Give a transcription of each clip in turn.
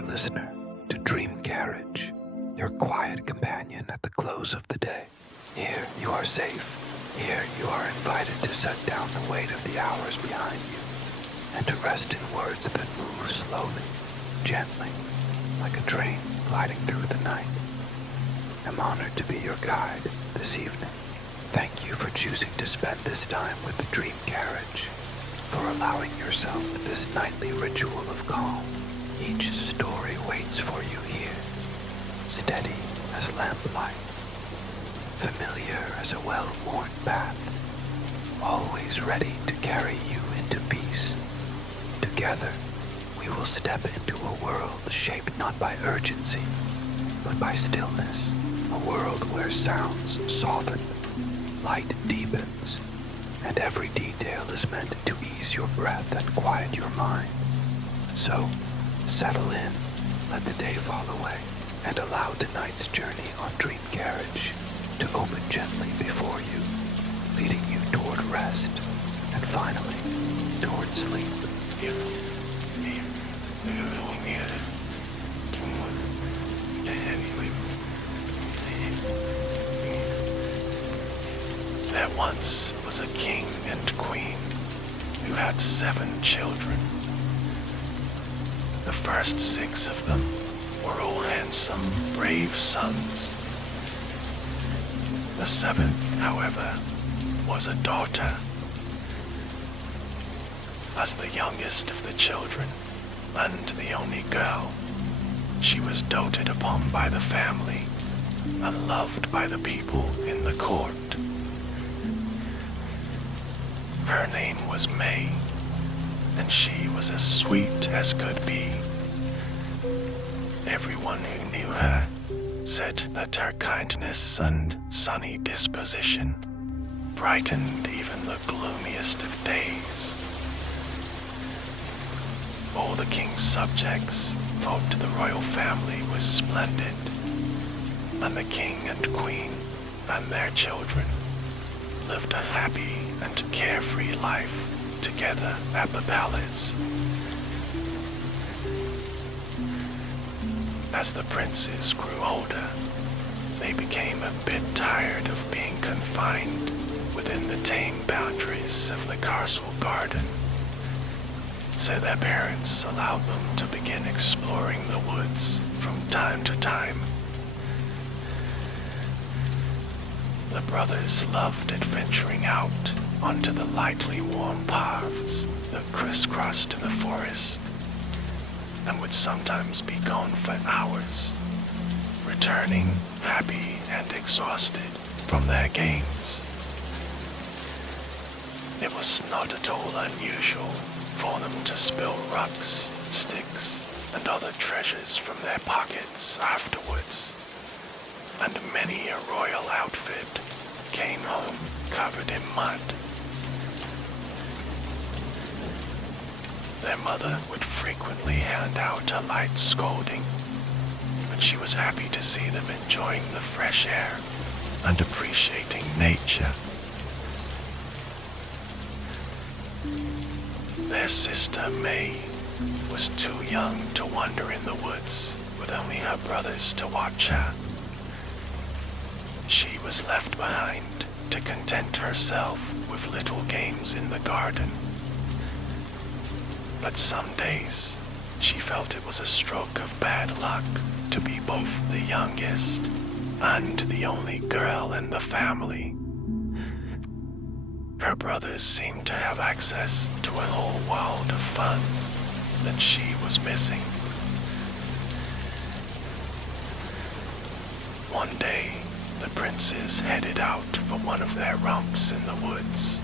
dear listener, to Dream Carriage, your quiet companion at the close of the day. Here you are safe. Here you are invited to set down the weight of the hours behind you and to rest in words that move slowly, gently, like a train gliding through the night. I'm honored to be your guide this evening. Thank you for choosing to spend this time with the Dream Carriage, for allowing yourself this nightly ritual of calm. Each story waits for you here, steady as lamplight, familiar as a well-worn path, always ready to carry you into peace. Together, we will step into a world shaped not by urgency, but by stillness, a world where sounds soften, light deepens, and every detail is meant to ease your breath and quiet your mind. So, settle in, let the day fall away, and allow tonight's journey on Dream Carriage to open gently before you, leading you toward rest, and finally, toward sleep. There once was a king and queen who had 7 children. The first 6 of them were all handsome, brave sons. The 7th, however, was a daughter. As the youngest of the children, and the only girl, she was doted upon by the family and loved by the people in the court. Her name was May, and she was as sweet as could be. Everyone who knew her said that her kindness and sunny disposition brightened even the gloomiest of days. All the king's subjects thought the royal family was splendid, and the king and queen and their children lived a happy and carefree life together at the palace. As the princes grew older, they became a bit tired of being confined within the tame boundaries of the castle garden, so their parents allowed them to begin exploring the woods from time to time. The brothers loved adventuring out onto the lightly warm paths that crisscrossed the forest, and would sometimes be gone for hours, returning happy and exhausted from their games. It was not at all unusual for them to spill rocks, sticks, and other treasures from their pockets afterwards, and many a royal outfit came home covered in mud. Their mother would frequently hand out a light scolding, but she was happy to see them enjoying the fresh air and appreciating nature. Their sister May was too young to wander in the woods with only her brothers to watch her. She was left behind to content herself with little games in the garden. But some days, she felt it was a stroke of bad luck to be both the youngest and the only girl in the family. Her brothers seemed to have access to a whole world of fun that she was missing. One day, the princes headed out for one of their romps in the woods,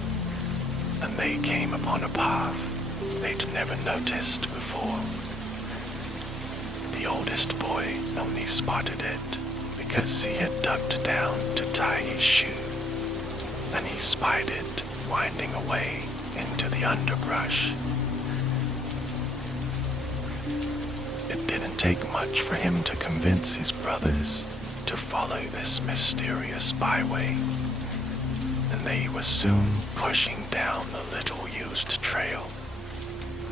and they came upon a path they'd never noticed before. The oldest boy only spotted it because he had ducked down to tie his shoe, and he spied it winding away into the underbrush. It didn't take much for him to convince his brothers to follow this mysterious byway, and they were soon pushing down the little-used trail,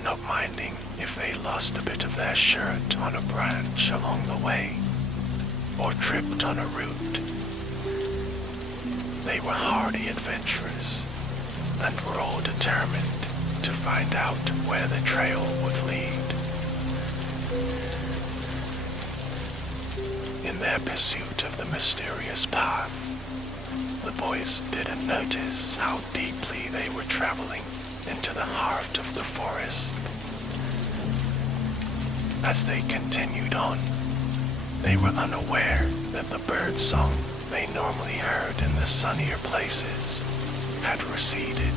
not minding if they lost a bit of their shirt on a branch along the way, or tripped on a root. They were hardy adventurers, and were all determined to find out where the trail would lead. In their pursuit of the mysterious path, the boys didn't notice how deeply they were traveling into the heart of the forest. As they continued on, they were unaware that the bird song they normally heard in the sunnier places had receded,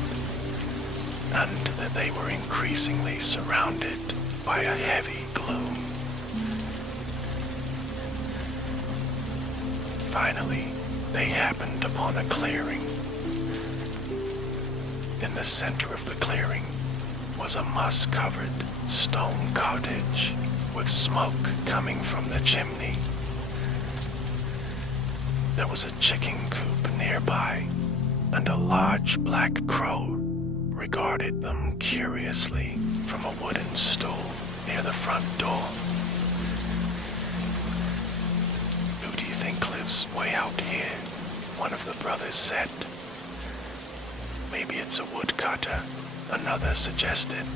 and that they were increasingly surrounded by a heavy gloom. Finally, they happened upon a clearing. In the center of the clearing was a moss-covered stone cottage with smoke coming from the chimney. There was a chicken coop nearby, and a large black crow regarded them curiously from a wooden stool near the front door. "Who do you think lives way out here?" one of the brothers said. "Maybe it's a woodcutter," another suggested.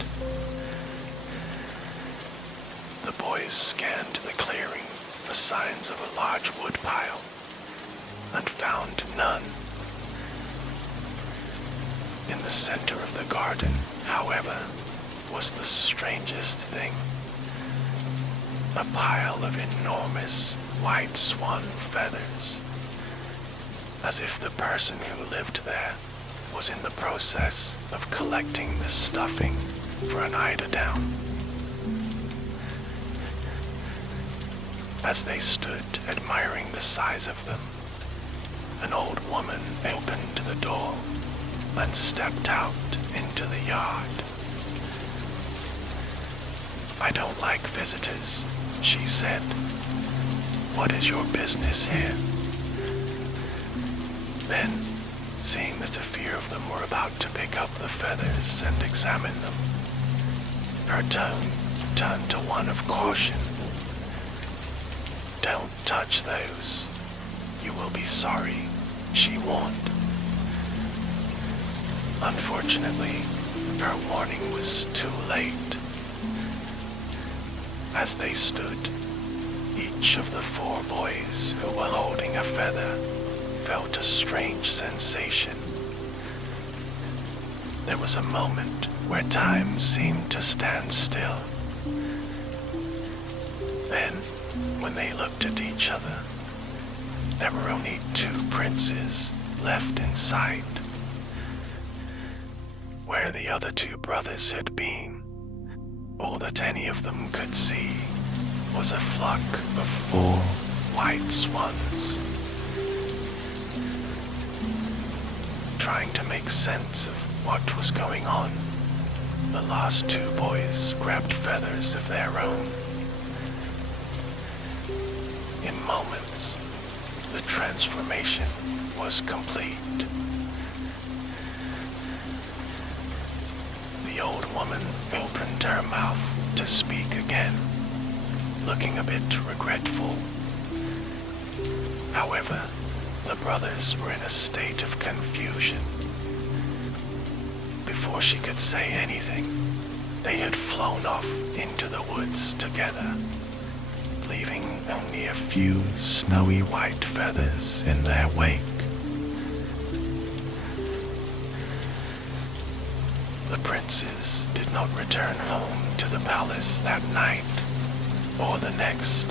The boys scanned the clearing for signs of a large woodpile, and found none. In the center of the garden, however, was the strangest thing. A pile of enormous white swan feathers, as if the person who lived there was in the process of collecting the stuffing for an eiderdown. As they stood admiring the size of them, an old woman opened the door and stepped out into the yard. "I don't like visitors," she said. "What is your business here?" Then, seeing that a few of them were about to pick up the feathers and examine them, her tone turned to one of caution. "Don't touch those. You will be sorry," she warned. Unfortunately, her warning was too late. As they stood, each of the 4 boys who were holding a feather felt a strange sensation. There was a moment where time seemed to stand still. Then, when they looked at each other, there were only 2 princes left in sight. Where the other 2 brothers had been, all that any of them could see was a flock of 4 white swans. Trying to make sense of what was going on, the last 2 boys grabbed feathers of their own. In moments, the transformation was complete. The old woman opened her mouth to speak again, looking a bit regretful. However, the brothers were in a state of confusion. Before she could say anything, they had flown off into the woods together, leaving only a few snowy white feathers in their wake. The princes did not return home to the palace that night, or the next,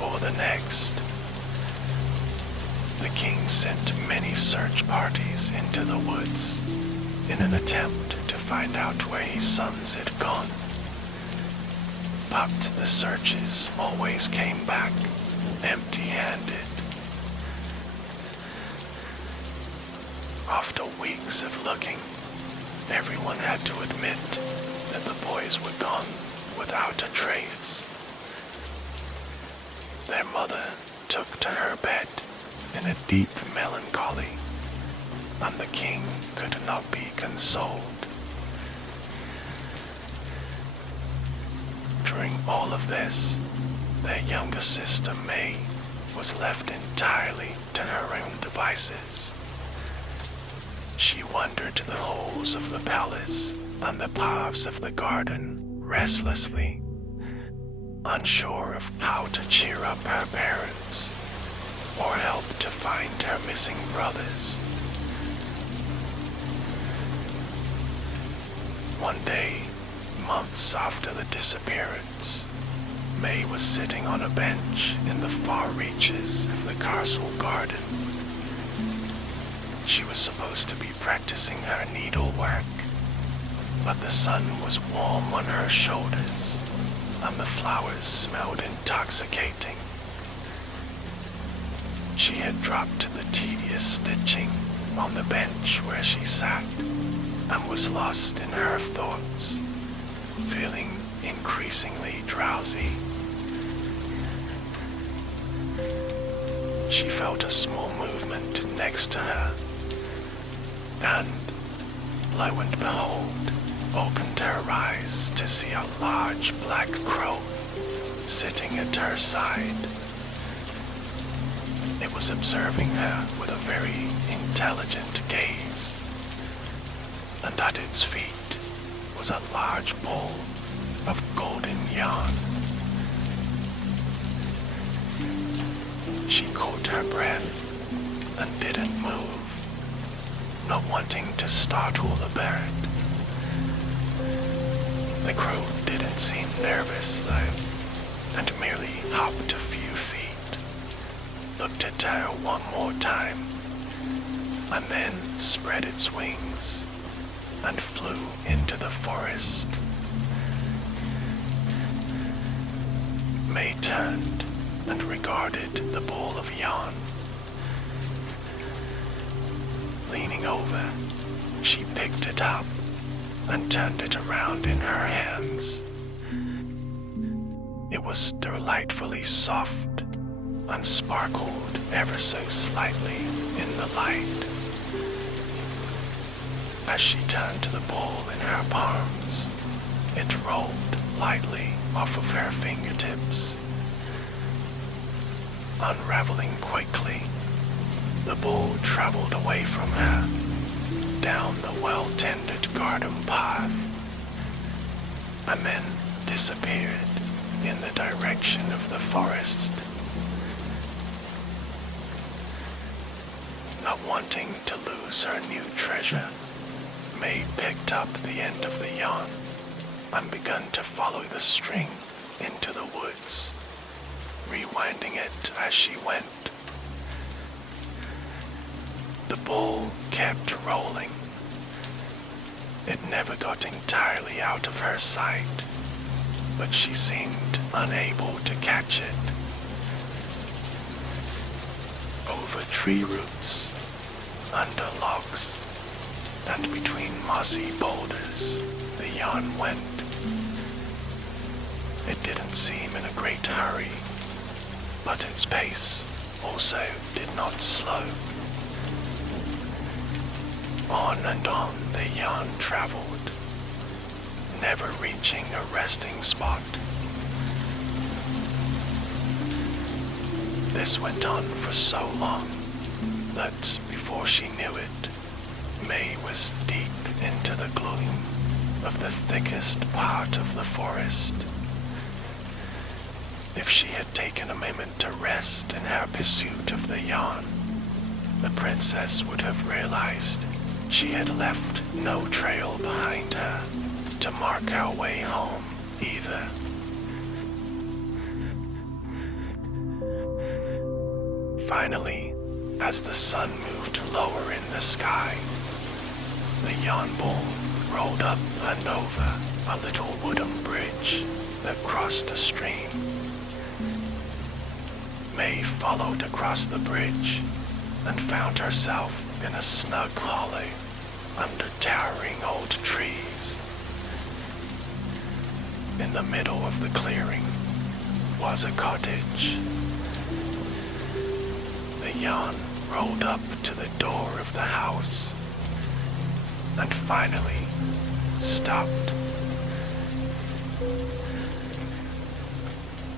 or the next. The king sent many search parties into the woods in an attempt to find out where his sons had gone. But the searches always came back empty-handed. After weeks of looking, everyone had to admit that the boys were gone without a trace. Their mother took to her bed in a deep melancholy, and the king could not be consoled. all of this, their younger sister May was left entirely to her own devices. She wandered the halls of the palace and the paths of the garden restlessly, unsure of how to cheer up her parents or help to find her missing brothers. One day, months after the disappearance, May was sitting on a bench in the far reaches of the castle garden. She was supposed to be practicing her needlework, but the sun was warm on her shoulders and the flowers smelled intoxicating. She had dropped the tedious stitching on the bench where she sat and was lost in her thoughts, feeling increasingly drowsy. She felt a small movement next to her, and, lo and behold, opened her eyes to see a large black crow sitting at her side. It was observing her with a very intelligent gaze, and at its feet was a large bowl of golden yarn. She caught her breath and didn't move, not wanting to startle the bird. The crow didn't seem nervous though, and merely hopped a few feet, looked at her one more time, and then spread its wings and flew into the forest. May turned and regarded the ball of yarn. Leaning over, she picked it up and turned it around in her hands. It was delightfully soft and sparkled ever so slightly in the light. As she turned the ball in her palms, it rolled lightly off of her fingertips. Unraveling quickly, the ball traveled away from her, down the well-tended garden path, and then disappeared in the direction of the forest. Not wanting to lose her new treasure, May picked up the end of the yarn and began to follow the string into the woods, rewinding it as she went. The ball kept rolling. It never got entirely out of her sight, but she seemed unable to catch it. Over tree roots, under logs, and between mossy boulders, the yarn went. It didn't seem in a great hurry, but its pace also did not slow. On and on the yarn traveled, never reaching a resting spot. This went on for so long that before she knew it, May was deep into the gloom of the thickest part of the forest. If she had taken a moment to rest in her pursuit of the yarn, the princess would have realized she had left no trail behind her to mark her way home either. Finally, as the sun moved lower in the sky, the yarn ball rolled up and over a little wooden bridge that crossed a stream. May followed across the bridge and found herself in a snug hollow under towering old trees. In the middle of the clearing was a cottage. The yarn rolled up to the door of the house and finally stopped.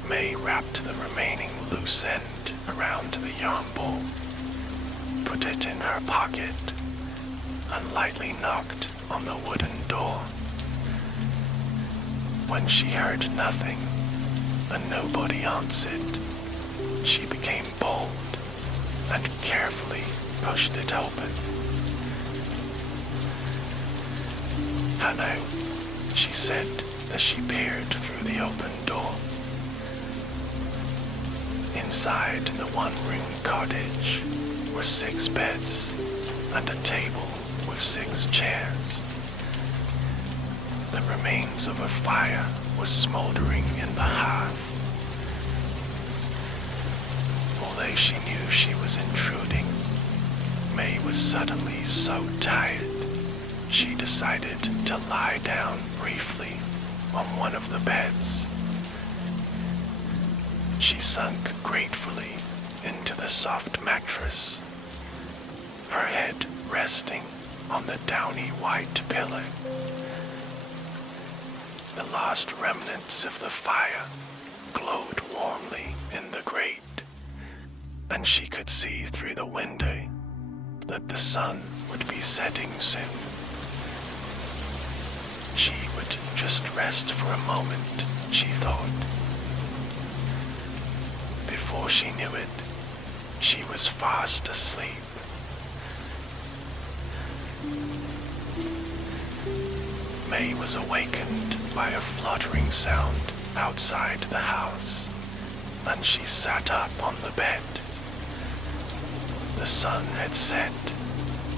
May wrapped the remaining loose end around the yarn ball, put it in her pocket, and lightly knocked on the wooden door. When she heard nothing, and nobody answered, she became bold and carefully pushed it open. "Hello," she said as she peered through the open door. Inside the one-room cottage were 6 beds and a table with 6 chairs. The remains of a fire was smoldering in the hearth. Although she knew she was intruding, May was suddenly so tired, she decided to lie down briefly on one of the beds. She sunk gratefully into the soft mattress, her head resting on the downy white pillow. The last remnants of the fire glowed warmly in the grate, and she could see through the window that the sun would be setting soon. She would just rest for a moment, she thought. Before she knew it, she was fast asleep. May was awakened by a fluttering sound outside the house, and she sat up on the bed. The sun had set,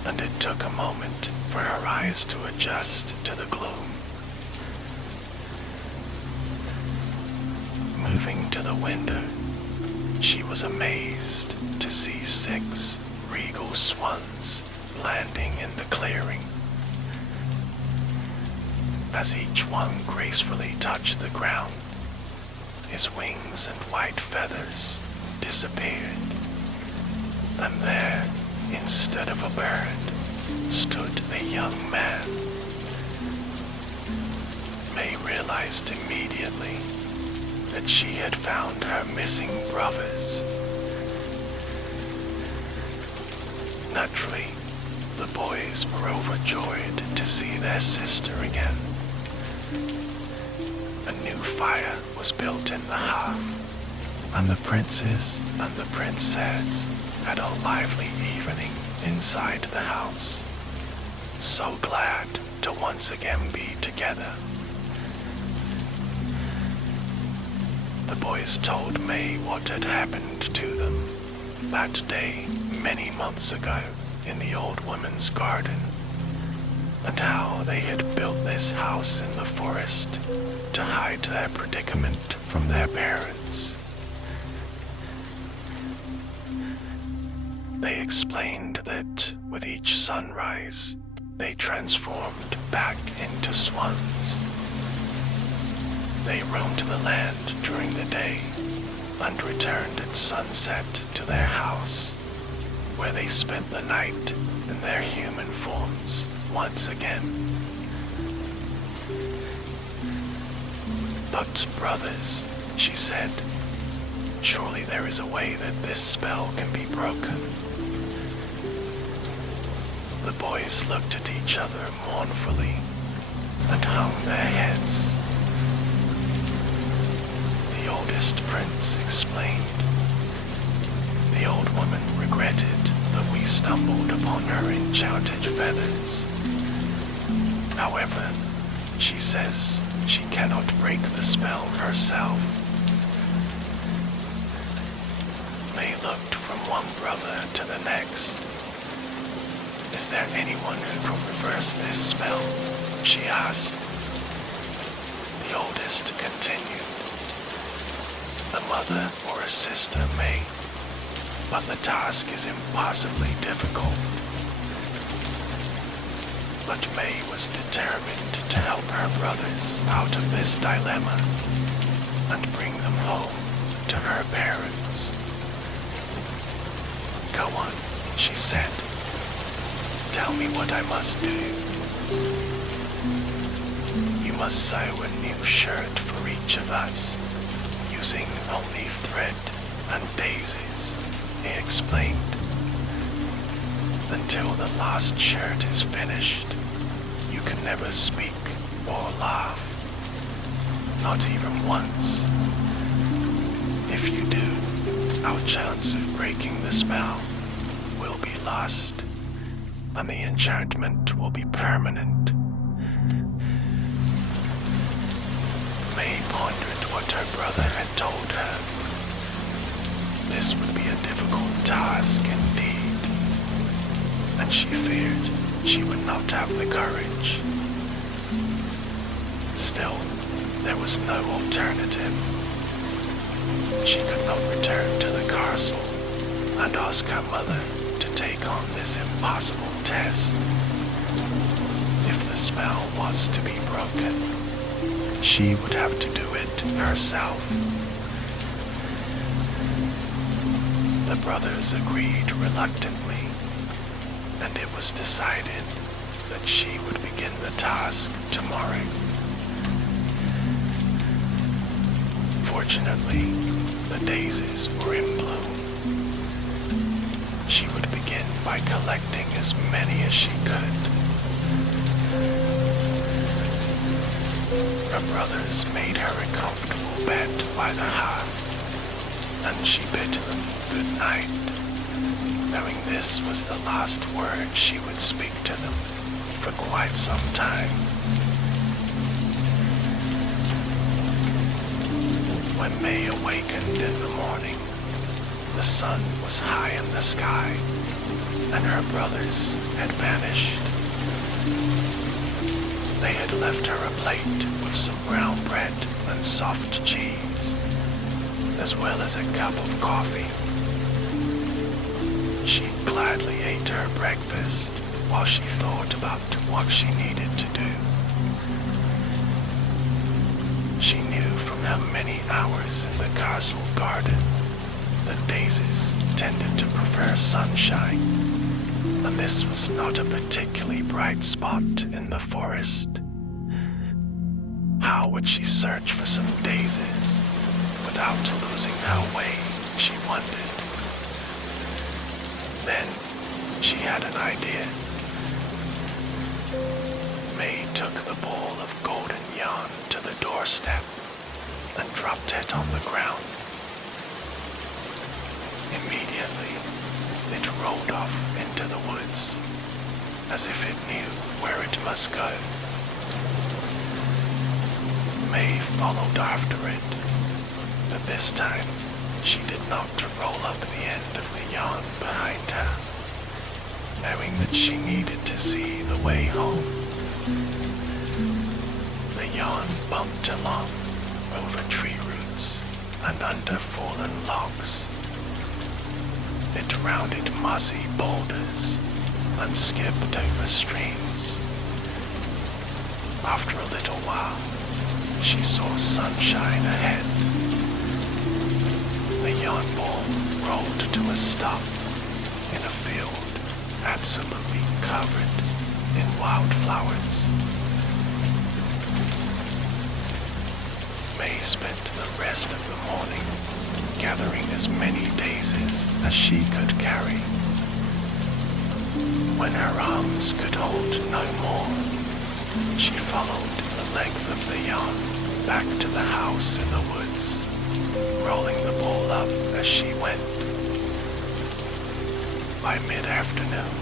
and it took a moment for her eyes to adjust to the gloom. Moving to the window, she was amazed to see 6 regal swans landing in the clearing. As each one gracefully touched the ground, his wings and white feathers disappeared, and there, instead of a bird, stood a young man. May realized immediately that she had found her missing brothers. Naturally, the boys were overjoyed to see their sister again. A new fire was built in the hearth, and the princes and the princess had a lively evening inside the house, so glad to once again be together. The boys told May what had happened to them that day many months ago in the old woman's garden, and how they had built this house in the forest to hide their predicament from their parents. They explained that with each sunrise, they transformed back into swans. They roamed the land during the day and returned at sunset to their house, where they spent the night in their human forms once again. "But brothers," she said, "surely there is a way that this spell can be broken." The boys looked at each other mournfully and hung their heads. The oldest prince explained. "The old woman regretted that we stumbled upon her enchanted feathers. However, she says she cannot break the spell herself." May looked from one brother to the next. "Is there anyone who can reverse this spell?" she asked. The oldest continued. "A mother or a sister may, but the task is impossibly difficult." But May was determined to help her brothers out of this dilemma and bring them home to her parents. "Go on," she said. "Tell me what I must do." "You must sew a new shirt for each of us. You using only thread and daisies, he explained. Until the last shirt is finished, you can never speak or laugh. Not even once. If you do, our chance of breaking the spell will be lost, and the enchantment will be permanent. May pondered what her brother had told her. This would be a difficult task indeed, and she feared she would not have the courage. Still, there was no alternative. She could not return to the castle and ask her mother to take on this impossible test. If the spell was to be broken, she would have to do it herself. The brothers agreed reluctantly, and it was decided that she would begin the task tomorrow. Fortunately, the daisies were in bloom. She would begin by collecting as many as she could. Her brothers made her a comfortable bed by the hearth, and she bid them good night, knowing this was the last word she would speak to them for quite some time. When May awakened in the morning, the sun was high in the sky, and her brothers had vanished. They had left her a plate with some brown bread and soft cheese, as well as a cup of coffee. She gladly ate her breakfast while she thought about what she needed to do. She knew from her many hours in the castle garden that daisies tended to prefer sunshine, and this was not a particularly bright spot in the forest. How would she search for some daisies without losing her way, she wondered. Then she had an idea. May took the bowl of golden yarn to the doorstep and dropped it on the ground. Immediately, it rolled off into the woods, as if it knew where it must go. May followed after it, but this time she did not roll up the end of the yarn behind her, knowing that she needed to see the way home. The yarn bumped along over tree roots and under fallen logs. It rounded mossy boulders and skipped over streams. After a little while, she saw sunshine ahead. The yarn ball rolled to a stop in a field absolutely covered in wildflowers. May spent the rest of the morning gathering as many daisies as she could carry. When her arms could hold no more, she followed the length of the yarn back to the house in the woods, rolling the ball up as she went. By mid-afternoon,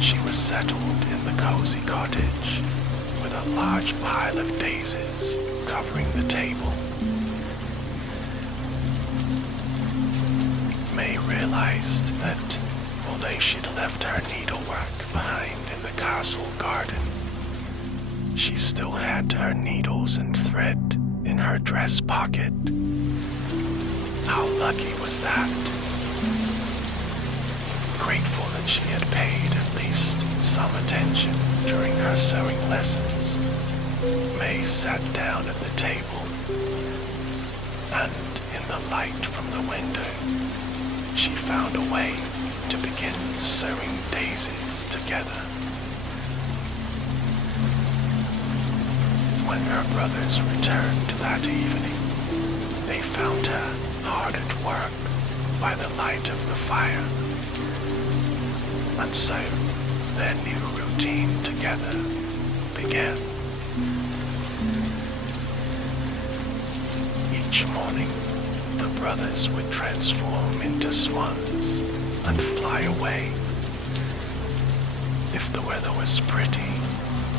she was settled in the cozy cottage with a large pile of daisies covering the table. May realized that although she'd left her needlework behind in the castle garden, she still had her needles and thread in her dress pocket. How lucky was that? Grateful that she had paid at least some attention during her sewing lessons, May sat down at the table, and in the light from the window, she found a way to begin sewing daisies together. When her brothers returned that evening, they found her hard at work by the light of the fire. And so their new routine together began. Each morning, the brothers would transform into swans and fly away. If the weather was pretty,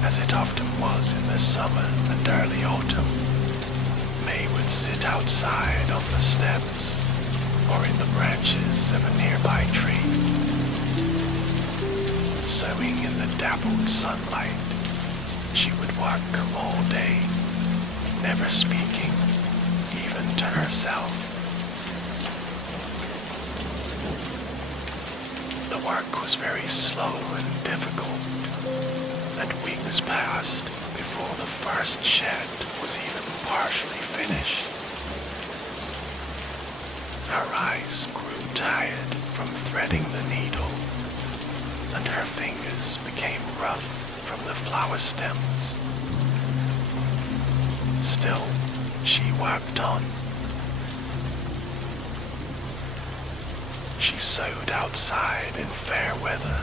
as it often was in the summer and early autumn, May would sit outside on the steps or in the branches of a nearby tree. Sewing in the dappled sunlight, she would work all day, never speaking, even to herself. The work was very slow and difficult, and weeks passed before the first shed was even partially finished. Her eyes grew tired from threading the needle, and her fingers became rough from the flower stems. Still, she worked on. She sewed outside in fair weather,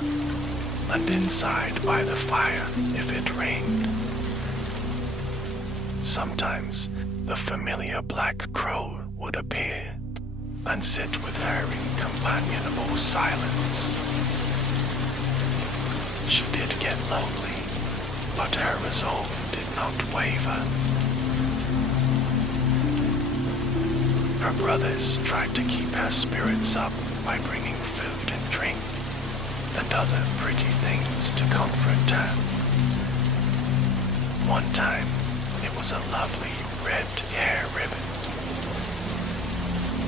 and inside by the fire if it rained. Sometimes the familiar black crow would appear and sit with her in companionable silence. She did get lonely, but her resolve did not waver. Her brothers tried to keep her spirits up by bringing food and drink and other pretty things to comfort her. One time, it was a lovely red hair ribbon.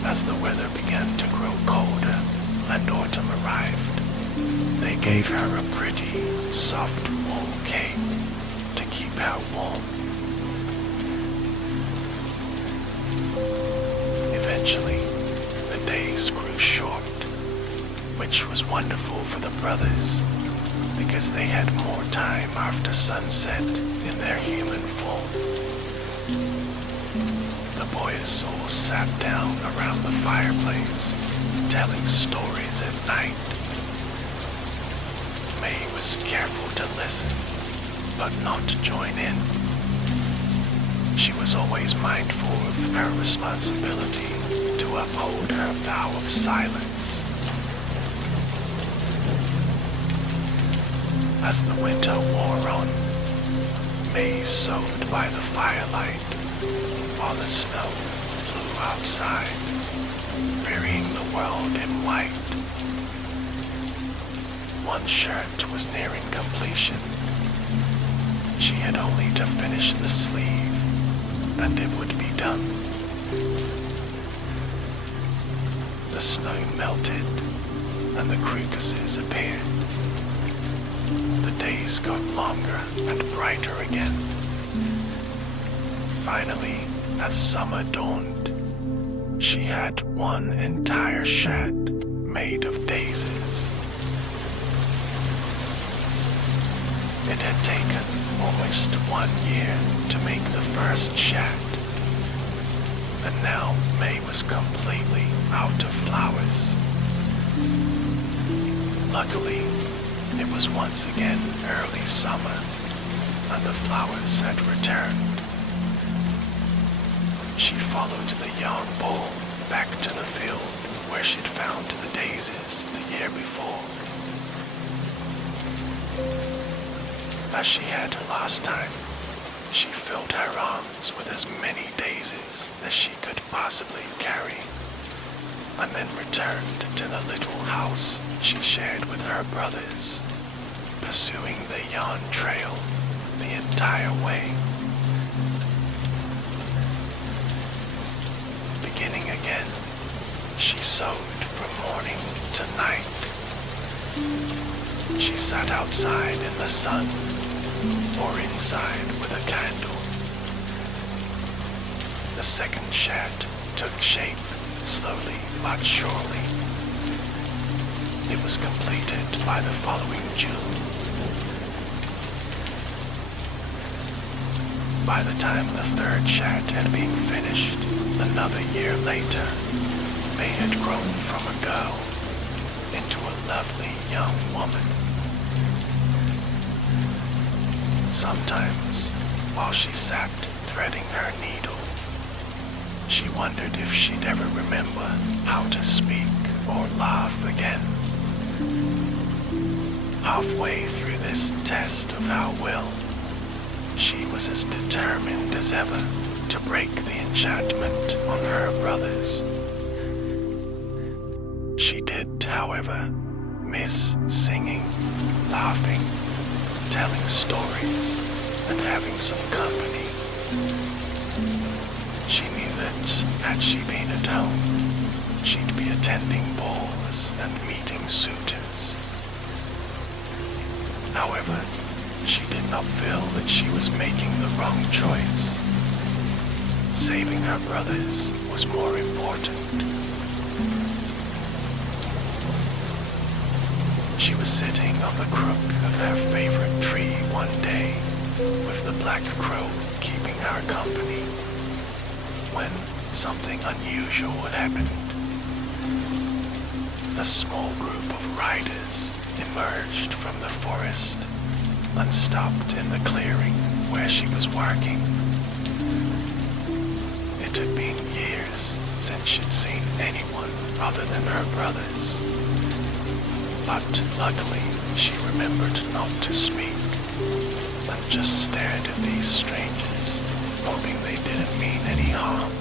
As the weather began to grow colder and autumn arrived, they gave her a pretty, soft wool cape to keep her warm. Eventually, the days grew short, which was wonderful for the brothers because they had more time after sunset in their human form. The boys all sat down around the fireplace, telling stories at night. May was careful to listen, but not to join in. She was always mindful of her responsibility to uphold her vow of silence. As the winter wore on, May sewed by the firelight while the snow flew outside, burying the world in white. One shirt was nearing completion. She had only to finish the sleeve, and it would be done. The snow melted, and the crocuses appeared. The days got longer and brighter again. Finally, as summer dawned, she had one entire shed made of daisies. It had taken almost 1 year to make the first shed, and now May was completely out of flowers. Luckily, it was once again early summer, and the flowers had returned. She followed the young bull back to the field where she'd found the daisies the year before. As she had last time, she filled her arms with as many daisies as she could possibly carry, and then returned to the little house she shared with her brothers, pursuing the yarn trail the entire way. Beginning again, she sewed from morning to night. She sat outside in the sun or inside with a candle. The second shed took shape slowly but surely. It was completed by the following June. By the time the third shed had been finished, another year later, May had grown from a girl into a lovely young woman. Sometimes, while she sat threading her needle, she wondered if she'd ever remember how to speak or laugh again. Halfway through this test of how well, she was as determined as ever to break the enchantment on her brothers. She did, however, miss singing, laughing, telling stories, and having some company. She knew that had she been at home, she'd be attending balls and meeting suitors. However, she did not feel that she was making the wrong choice. Saving her brothers was more important. She was sitting on the crook of her favorite tree one day, with the black crow keeping her company, when something unusual had happened. A small group of riders emerged from the forest and stopped in the clearing where she was working. It had been years since she'd seen anyone other than her brothers. But luckily, she remembered not to speak, and just stared at these strangers, hoping they didn't mean any harm.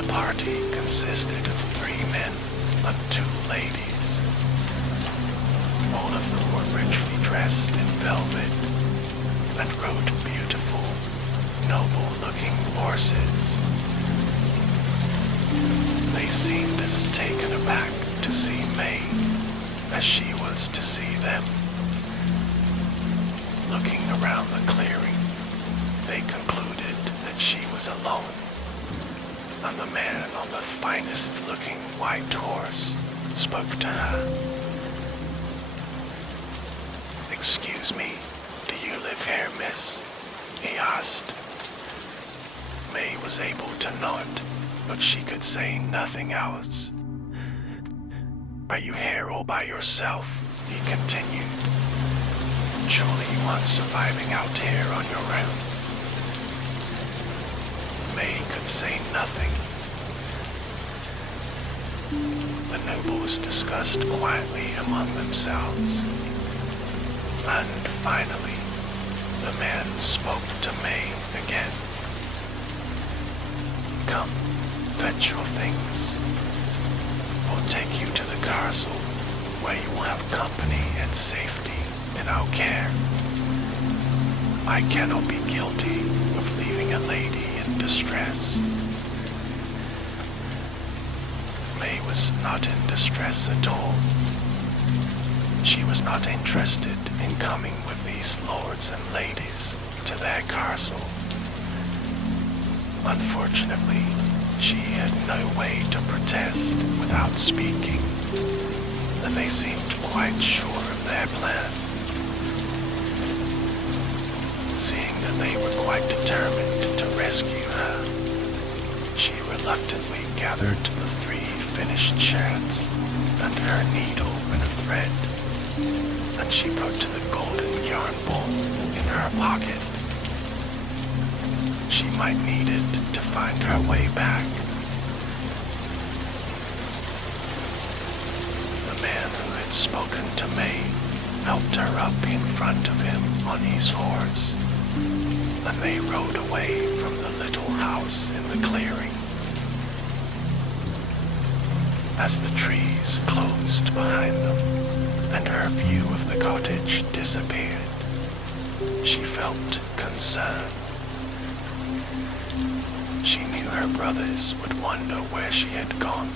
The party consisted of 3 men and 2 ladies. All of them were richly dressed in velvet and rode beautiful, noble-looking horses. They seemed as taken aback to see May as she was to see them. Looking around the clearing, they concluded that she was alone, and the man on the finest-looking white horse spoke to her. "Excuse me, do you live here, miss?" he asked. May was able to nod, but she could say nothing else. "Are you here all by yourself?" he continued. "Surely you aren't surviving out here on your own." May could say nothing. The nobles discussed quietly among themselves, and finally, the man spoke to May again. "Come, fetch your things. We'll take you to the castle, where you will have company and safety in our care. I cannot be guilty of leaving a lady in distress." May was not in distress at all. She was not interested in coming with these lords and ladies to their castle. Unfortunately, she had no way to protest without speaking, and they seemed quite sure of their plan. Seeing that they were quite determined to rescue her, she reluctantly gathered the 3 finished shirts and her needle and thread, and she put the golden yarn ball in her pocket. She might need it to find her way back. The man who had spoken to May helped her up in front of him on his horse, and they rode away from the little house in the clearing. As the trees closed behind them and her view of the cottage disappeared, she felt concerned. She knew her brothers would wonder where she had gone.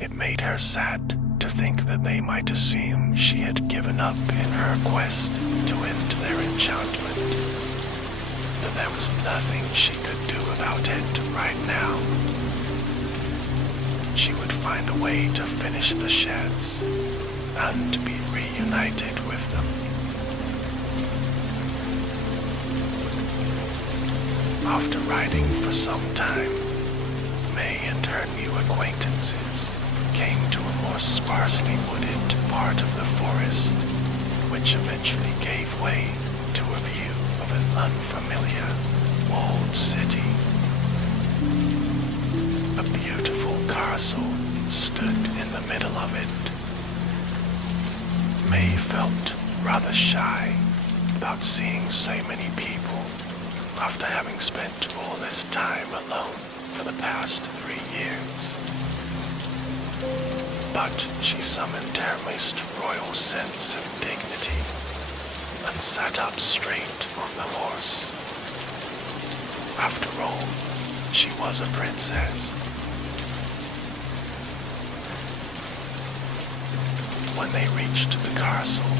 It made her sad to think that they might assume she had given up in her quest to end their enchantment, that there was nothing she could do about it right now. She would find a way to finish the sheds and be reunited with them. After riding for some time, May and her new acquaintances came to a more sparsely wooded part of the forest, which eventually gave way to a view of an unfamiliar, walled city. A beautiful castle stood in the middle of it. May felt rather shy about seeing so many people after having spent all this time alone for the past 3 years. But she summoned her most royal sense of dignity and sat up straight on the horse. After all, she was a princess. When they reached the castle,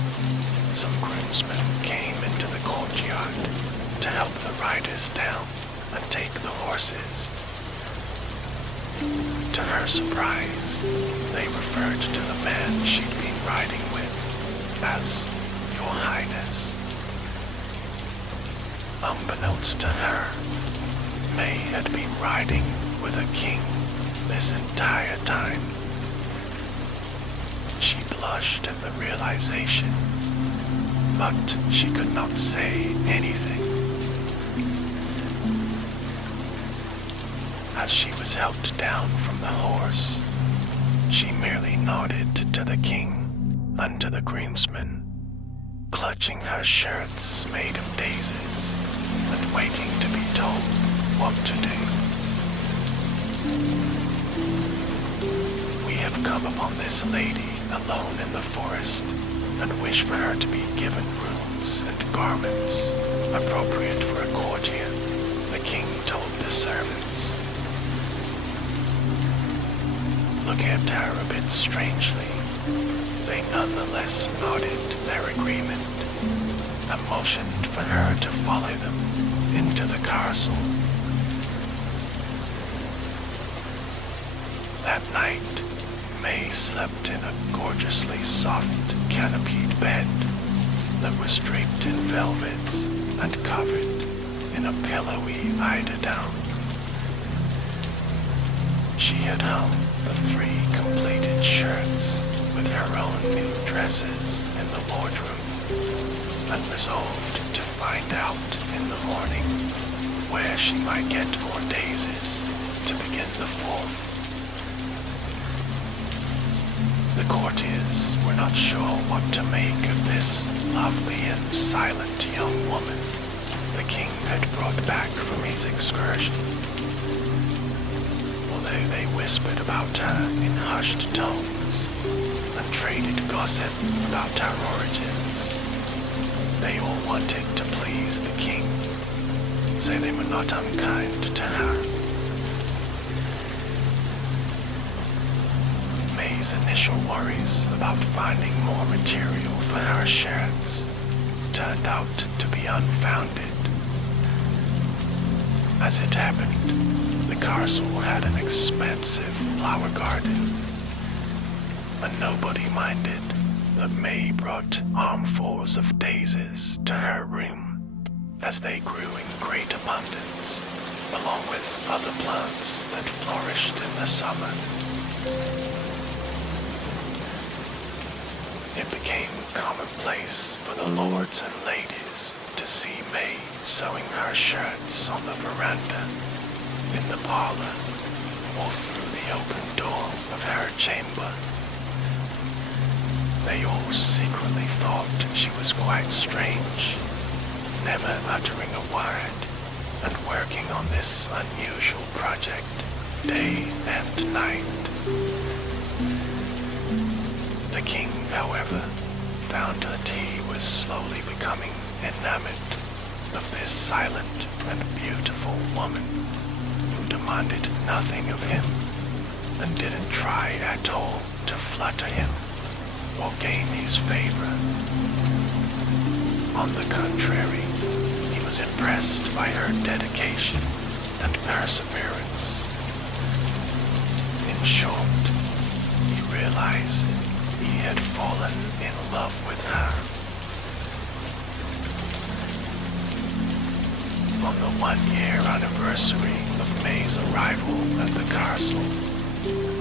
some groomsmen came into the courtyard to help the riders down and take the horses. To her surprise, they referred to the man she'd been riding with as Your Highness. Unbeknownst to her, May had been riding with a king this entire time. She blushed at the realization, but she could not say anything. As she was helped down from the horse, she merely nodded to the king and to the groomsmen, clutching her shirts made of daisies and waiting to be told what to do. We have come upon this lady alone in the forest and wish for her to be given rooms and garments appropriate for a courtier, the king told the servants. Looking at her a bit strangely, they nonetheless nodded their agreement and motioned for her to follow them into the castle. That night, May slept in a gorgeously soft, canopied bed that was draped in velvets and covered in a pillowy eiderdown. She had hung the 3 completed shirts with her own new dresses in the wardrobe and resolved to find out in the morning where she might get more daisies to begin the 4th. The courtiers were not sure what to make of this lovely and silent young woman the king had brought back from his excursion. Although they whispered about her in hushed tones and traded gossip about her origins, they all wanted to please the king, so they were not unkind to her. May's initial worries about finding more material for her shirts turned out to be unfounded. As it happened, the castle had an expansive flower garden, and nobody minded that May brought armfuls of daisies to her room as they grew in great abundance, along with other plants that flourished in the summer. It became commonplace for the lords and ladies to see May sewing her shirts on the veranda, in the parlor, or through the open door of her chamber. They all secretly thought she was quite strange, never uttering a word and working on this unusual project day and night. The king, however, found that he was slowly becoming enamored of this silent and beautiful woman who demanded nothing of him and didn't try at all to flatter him or gain his favor. On the contrary, he was impressed by her dedication and perseverance. In short, he realized he had fallen in love with her. On the 1-year anniversary of May's arrival at the castle,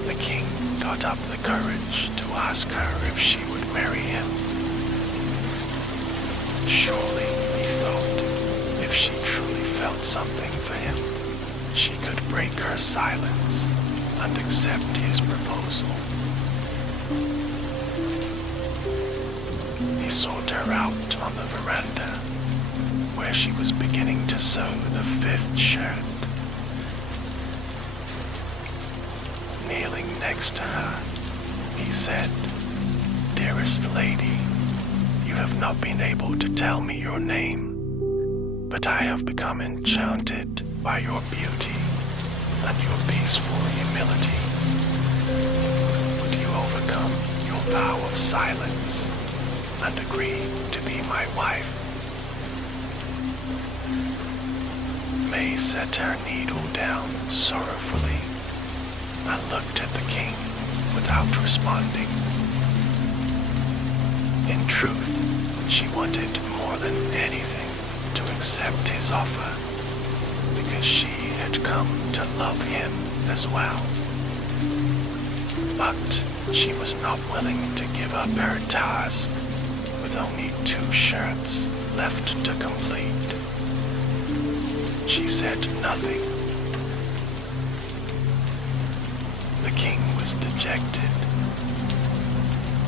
the king got up the courage to ask her if she would marry him. Surely, he thought, if she truly felt something for him, she could break her silence and accept his proposal. He sought her out on the veranda, where she was beginning to sew the 5th shirt. Kneeling next to her, he said, "Dearest lady, you have not been able to tell me your name, but I have become enchanted by your beauty and your peaceful humility. Would you overcome your vow of silence and agree to be my wife?" May set her needle down sorrowfully and looked at the king without responding. In truth, she wanted more than anything to accept his offer, because she had come to love him as well. But she was not willing to give up her task with only 2 shirts left to complete. She said nothing. The king was dejected.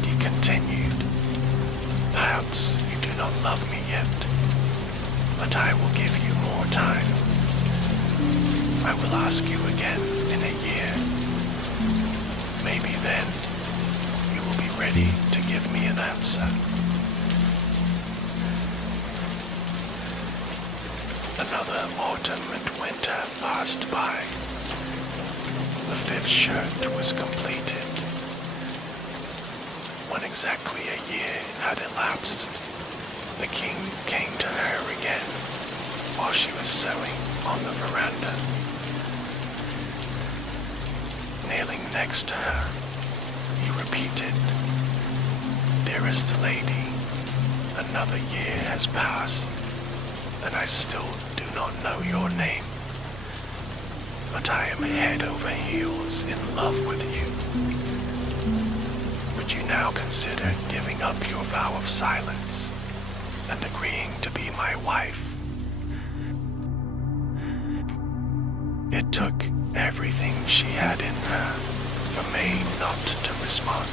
He continued, "Perhaps you do not love me yet, but I will give you more time. I will ask you again in a year. Maybe then you will be ready to give me an answer." Another autumn and winter passed by. The 5th shirt was completed. When exactly a year had elapsed, the king came to her again while she was sewing on the veranda. Kneeling next to her, he repeated, "Dearest lady, another year has passed, and I still do not know your name. But I am head over heels in love with you. Would you now consider giving up your vow of silence and agreeing to be my wife?" It took everything she had in her for May not to respond.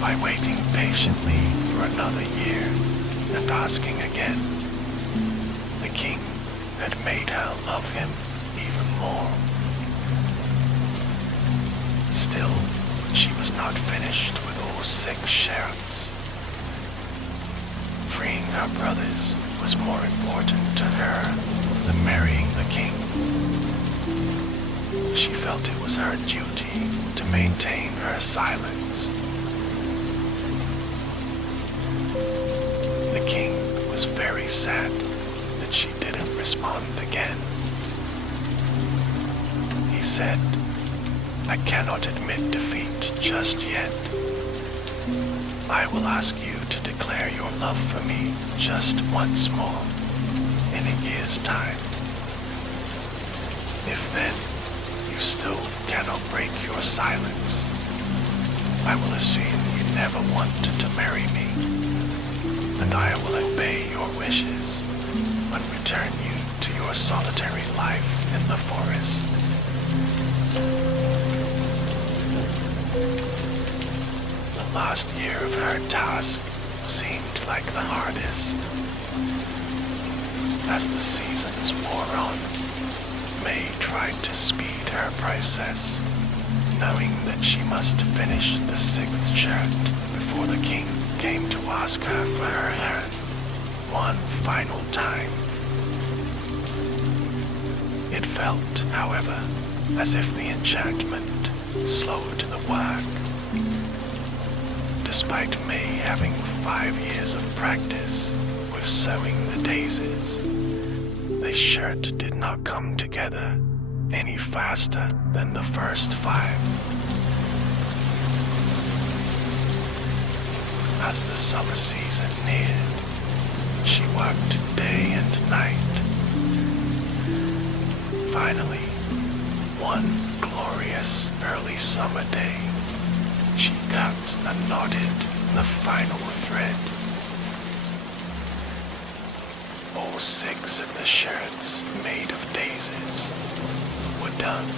By waiting patiently for another year and asking again, the king had made her love him even more. Still, she was not finished with all 6 shirts. Freeing her brothers was more important to her than marrying the king. She felt it was her duty to maintain her silence. The king was very sad that she didn't respond again. He said, "I cannot admit defeat just yet. I will ask you to declare your love for me just once more in a year's time. If then you still cannot break your silence, I will assume you never wanted to marry me, and I will obey your wishes and return you to your solitary life in the forest." The last year of her task seemed like the hardest. As the seasons wore on, May tried to speed her process, knowing that she must finish the 6th shirt before the king came to ask her for her hand one final time. It felt, however, as if the enchantment slowed the work. Despite May having 5 years of practice with sewing the daisies, the shirt did not come together any faster than the first 5. As the summer season neared, She worked day and night. Finally, one glorious early summer day, she cut and knotted the final thread. All 6 of the shirts made of daisies were done.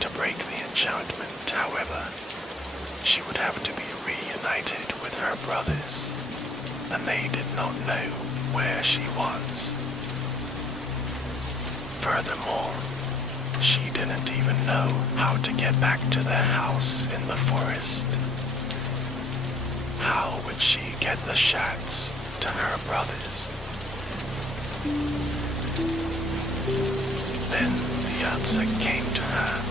To break the enchantment, however, she would have to be reunited with her brothers, and they did not know where she was. Furthermore, she didn't even know how to get back to their house in the forest. How would she get the shards to her brothers? Then the answer came to her.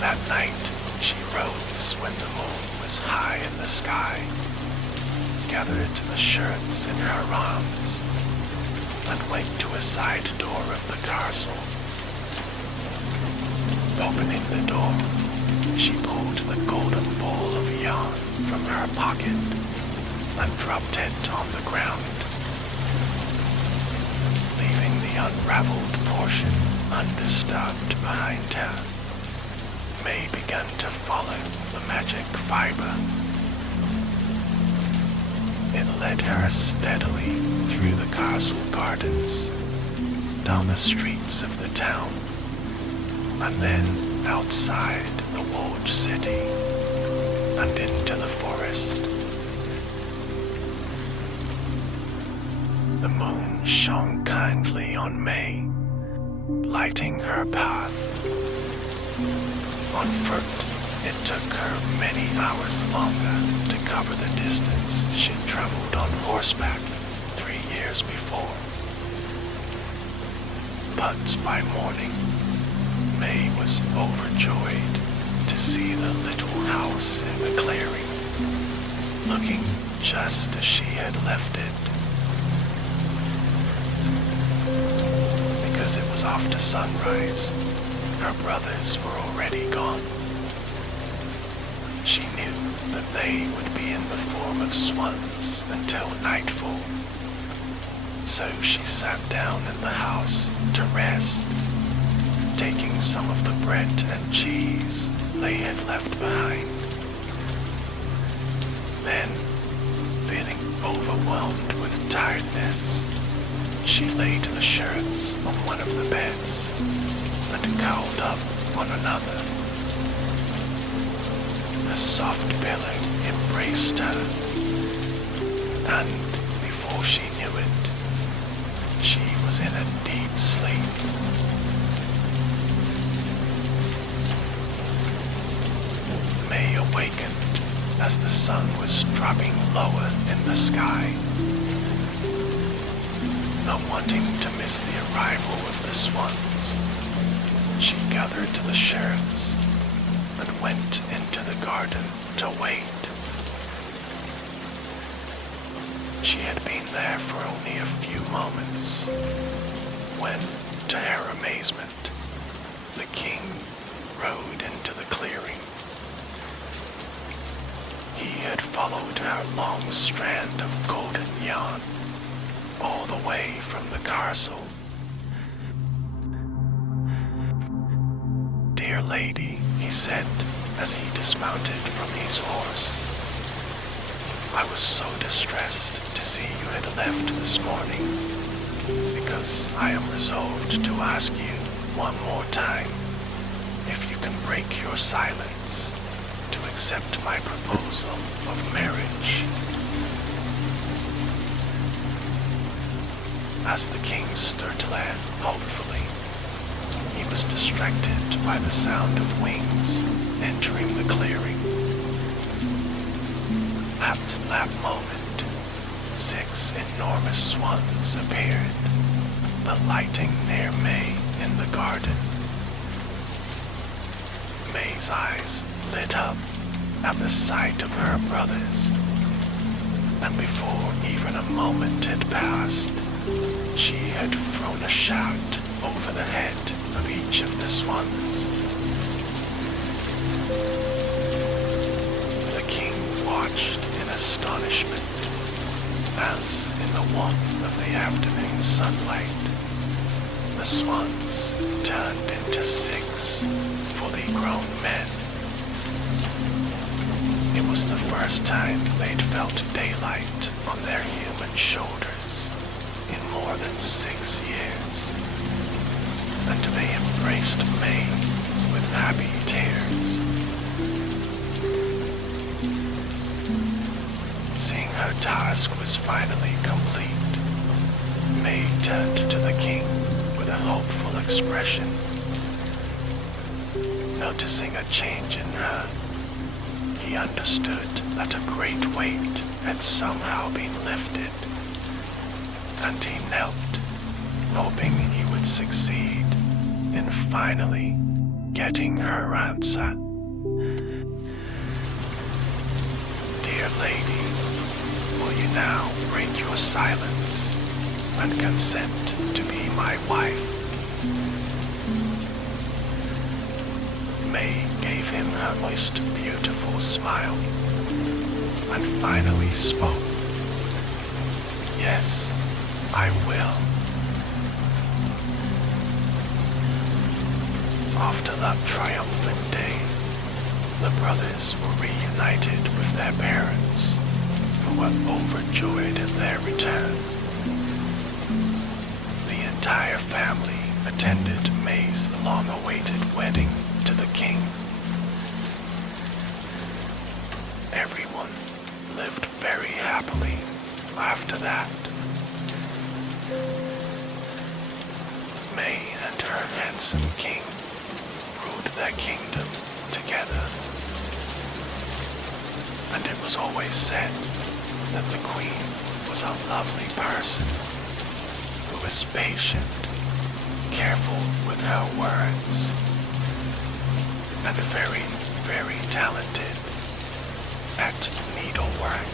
That night, she rose when the moon was high in the sky, gathered the shirts in her arms, and went to a side door of the castle. Opening the door, she pulled the golden ball of yarn from her pocket and dropped it on the ground, leaving the unraveled portion undisturbed behind her. May began to follow the magic fiber. It led her steadily through the castle gardens, down the streets of the town, and then outside the walled city and into the forest. The moon shone kindly on May, lighting her path. On foot, it took her many hours longer to cover the distance she'd traveled on horseback 3 years before. But by morning, May was overjoyed to see the little house in the clearing, looking just as she had left it. Because it was after sunrise, her brothers were already gone. She knew that they would be in the form of swans until nightfall. So she sat down in the house to rest, taking some of the bread and cheese they had left behind. Then, feeling overwhelmed with tiredness, she laid the shirts on one of the beds and curled up on another. The soft pillow embraced her, and before she knew it, she was in a deep sleep. May awakened as the sun was dropping lower in the sky. Not wanting to miss the arrival of the swans, she gathered the shirts and went into the garden to wait. She had been there for only a few moments when, to her amazement, the king rode into the clearing. He had followed her long strand of golden yarn all the way from the castle. "Dear lady," he said as he dismounted from his horse, "I was so distressed to see you had left this morning, because I am resolved to ask you one more time if you can break your silence to accept my proposal of marriage." As the king stirred to land hopefully, he was distracted by the sound of wings entering the clearing. At that moment, 6 enormous swans appeared, alighting near May in the garden. May's eyes lit up at the sight of her brothers, and before even a moment had passed, she had thrown a shout over the head of each of the swans. The king watched in astonishment as, in the warmth of the afternoon sunlight, the swans turned into 6 fully grown men. It was the first time they'd felt daylight on their human shoulders in more than 6 years, and they embraced May with happy tears. Seeing her task was finally complete, May turned to the king with a hopeful expression. Noticing a change in her, he understood that a great weight had somehow been lifted, and he knelt, hoping he would succeed in finally getting her answer. Dear lady, will you now break your silence and consent to be my wife? May gave him her most beautiful smile and finally spoke. Yes, I will. After that triumphant day, the brothers were reunited with their parents, who were overjoyed at their return. The entire family attended May's long-awaited wedding to the king. Everyone lived very happily after that. May and her handsome king ruled their kingdom together. And it was always said that the queen was a lovely person who was patient, careful with her words, and very, very talented at needlework.